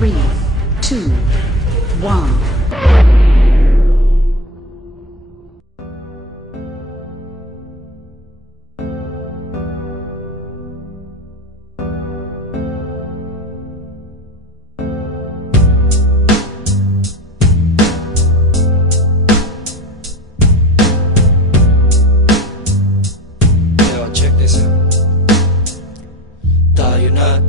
3, 2, 1.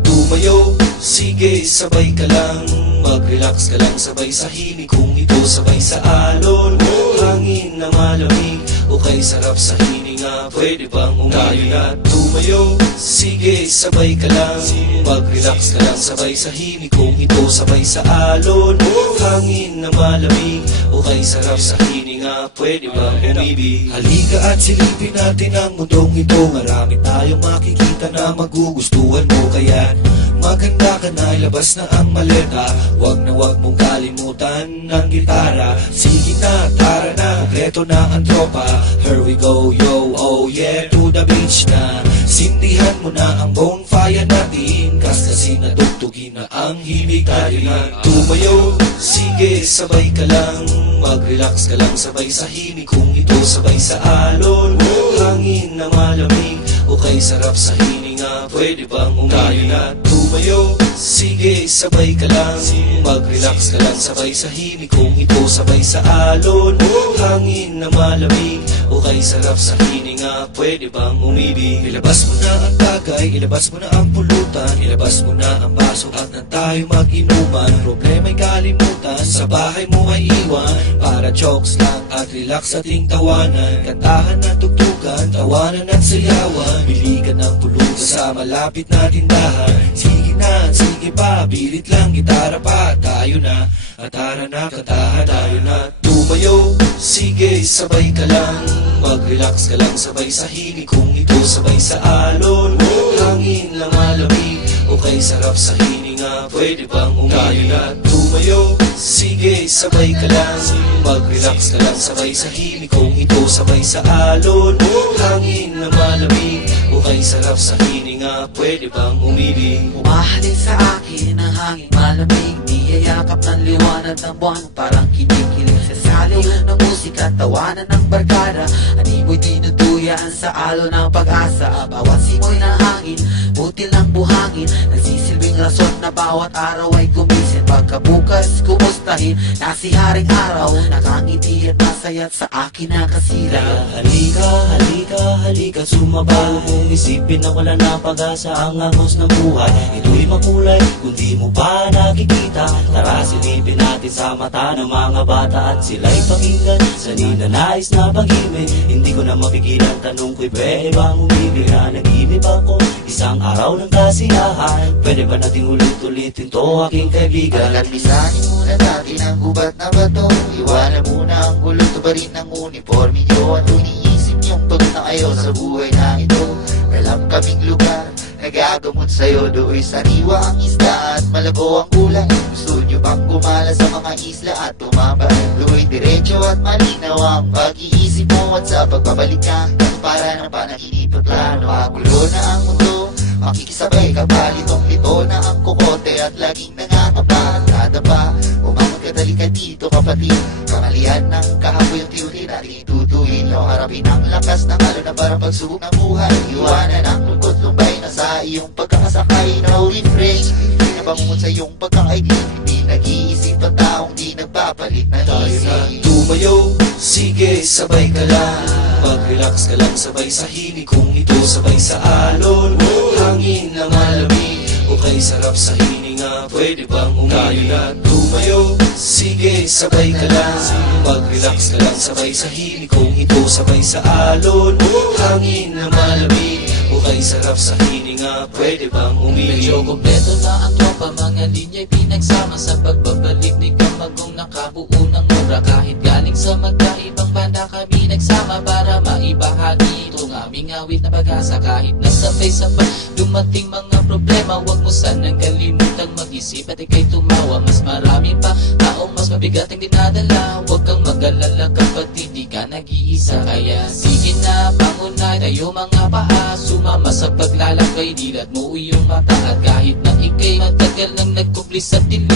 Tumayo, sige sabay ka lang, mag-relax ka lang sabay sa himig. Kung ito sabay sa alon, hangin na malamig, o kay sarap sa hininga, pwede bang umili na tumayo? Sige sabay ka lang, mag-relax ka lang sabay sa himig. Kung ito sabay sa alon, hangin na malamig, o kay sarap sa hininga, pwede bang umibig? Halika at silipin natin ang mundong ito. Marami tayong makikita na magugustuhan mo, kaya maganda ka na, ilabas na ang maleta. Wag mong kalimutan ng gitara. Sige na, tara na, kompleto na ang tropa. Here we go, yo, oh yeah, to the beach na. Sindihan mo na ang bonfire natin, kasi natugtugin na ang himig. Tayo na tumayo, sige sabay ka lang, mag-relax ka lang sabay sa himig. Kung ito sabay sa alon, hangin na malamig, o kay sarap sa hininga, pwede bang umili? Tayo na tumayo, sige sabay ka lang, mag-relax ka lang sabay sa himig. Kung ito sabay sa alon, hangin na malamig, o kay sarap sa hininga, pwede bang umibig? Ilabas mo na ang tagay, ilabas mo na ang pulutan, ilabas mo na ang baso at na tayo mag-inuman. Problema'y kalimutan, sa bahay mo ay iwan, para jokes lang at relax ating tawanan. Kantahan at tugtugan, tawanan at sayawan, bili ka ng pulutan sa malapit na tindahan. Sige na, sige pa, bilit lang, gitara pa. Tayo na, at tara na, kantahan. Tayo na tumayo, sige sabay ka lang, mag-relax ka lang sabay sa himig. Kung ito sabay sa alon, hangin lang malamig, o kay sarap sa hininga, pwede bang umili? Tayo na tumayo, sige sabay ka lang, mag-relax ka lang sabay sa himig. Kung ito sabay sa alon, hangin na malamig, o kay sarap sa hininga, pwede bang umibig? Umahalin sa akin ang hangin malamig, niyayakap ng liwanag ng buwan, parang kinikilig sa saliw ng musika, tawanan ng barkada. Animoy dinuduyaan sa alon ng pag-asa. Bawat simoy ng hangin, butil ng buhangin, nagsisilbing rason na bawat araw ay gumising. Pagkabukas, kumustahin na si Haring Araw, nakangiti at nasaya't sa akin nakasira. Halika, halika, halika, sumabaw mong isipin na wala na pag-asa ang agos ng buhay. Ito'y makulay kung di mo pa nakikita. Tara silipin natin sa mata ng mga bata at sila'y pakinggan sa ninanais na pag-ibig. Hindi ko na mapigilan, tanong ko'y pwede bang umibig? Na nag-ibig ako isang araw ng kasiyahan, pwede ba nating ulit-ulitin to aking kaibigan? Pagkatpisanin muna natin ang gubat na bato, iwanan muna ang gulo, tubarin ng uniforme nyo. At iniisip nyong pagod na kayo sa buhay na ito, walang kaming lugar nagagamot sa'yo. Do'y sariwa ang isda at malabo ang kulay. Gusto nyo bang gumala sa mga isla at tumambay? Do'y diretso at malinaw ang pag-iisip mo, at sa pagbabalik ka para ng panaginip at plano. Magulo na ang mundo, makikisabay ka pa, litong-lito na ang kukote at laging nangangapa. Dadapa, umangot ka, dali ka dito kapatid, kamalian ng kahaboy ang tiyuhin, natin itutuin. Lo harapin ang lakas ng halo na parang pagsubok ng buhay. Iwanan ang lungkot, lumbay na sa iyong pagkakasakay. No refrain, hindi na bangungot sa iyong pagkakaiglig, hindi nag-iisip ang taong di nagpapalit na isip. Tumayo, sige sabay ka lang, mag-relax ka lang sabay sa himig. Kung ito sabay sa alon, hangin na malamig, o kay sarap sa hininga, pwede bang umili? Tayo na tumayo, sige sabay ka lang, mag-relax ka lang sabay sa himig. Kung ito sabay sa alon, hangin na malamig, o kay sarap sa hininga, pwede bang umili? Medyo kompleto na ang tropa, mga linya'y pinagsama sa pagbabalik ni Kamagong, nakabuo ng obra. Kahit galing sa magkaibang banda kami nagsama para maibahagi itong aming awit na pag-asa. Kahit nasabay-sabay dumating mga problema, wag mo sanang kalimutang mag-isip at ika'y tumawa. Mas marami pa taong mas mabigat ang dinadala, wag kang mag-alala kapatid, di ka nag-iisa. Kaya sige na, pangunay tayo mga paa, sumama sa paglalakbay, dilat mo iyong mata. At kahit na ika'y matagal nang nagkupli sa dilim,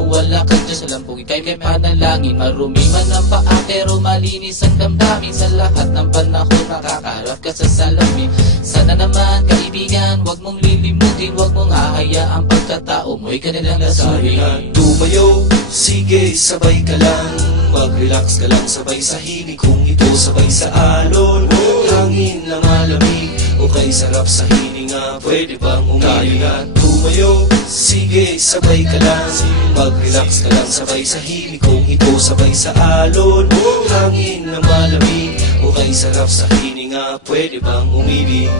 wala ka dyan sa lampong ika'y may panalangin. Marumi man ang paa pero malinis ang damdamin. Sa lahat ng panahon makakaharap ka sa salamin. Sana naman kaibigan, wag mong lilimutin, wag mong hahayaang pagkatao mo'y kanilang lasawin. Tumayo, sige sabay ka lang, mag-relax ka lang sabay sa himig. Kung ito sabay sa alon, hangin na malamig, o kay sarap sa hininga, pwede bang umilig? Tumayo, sige sabay ka lang, mag-relax ka lang sabay sa himig. Kung ito sabay sa alon, hangin na malamig, o kay sarap sa hininga, pwede bang umibig?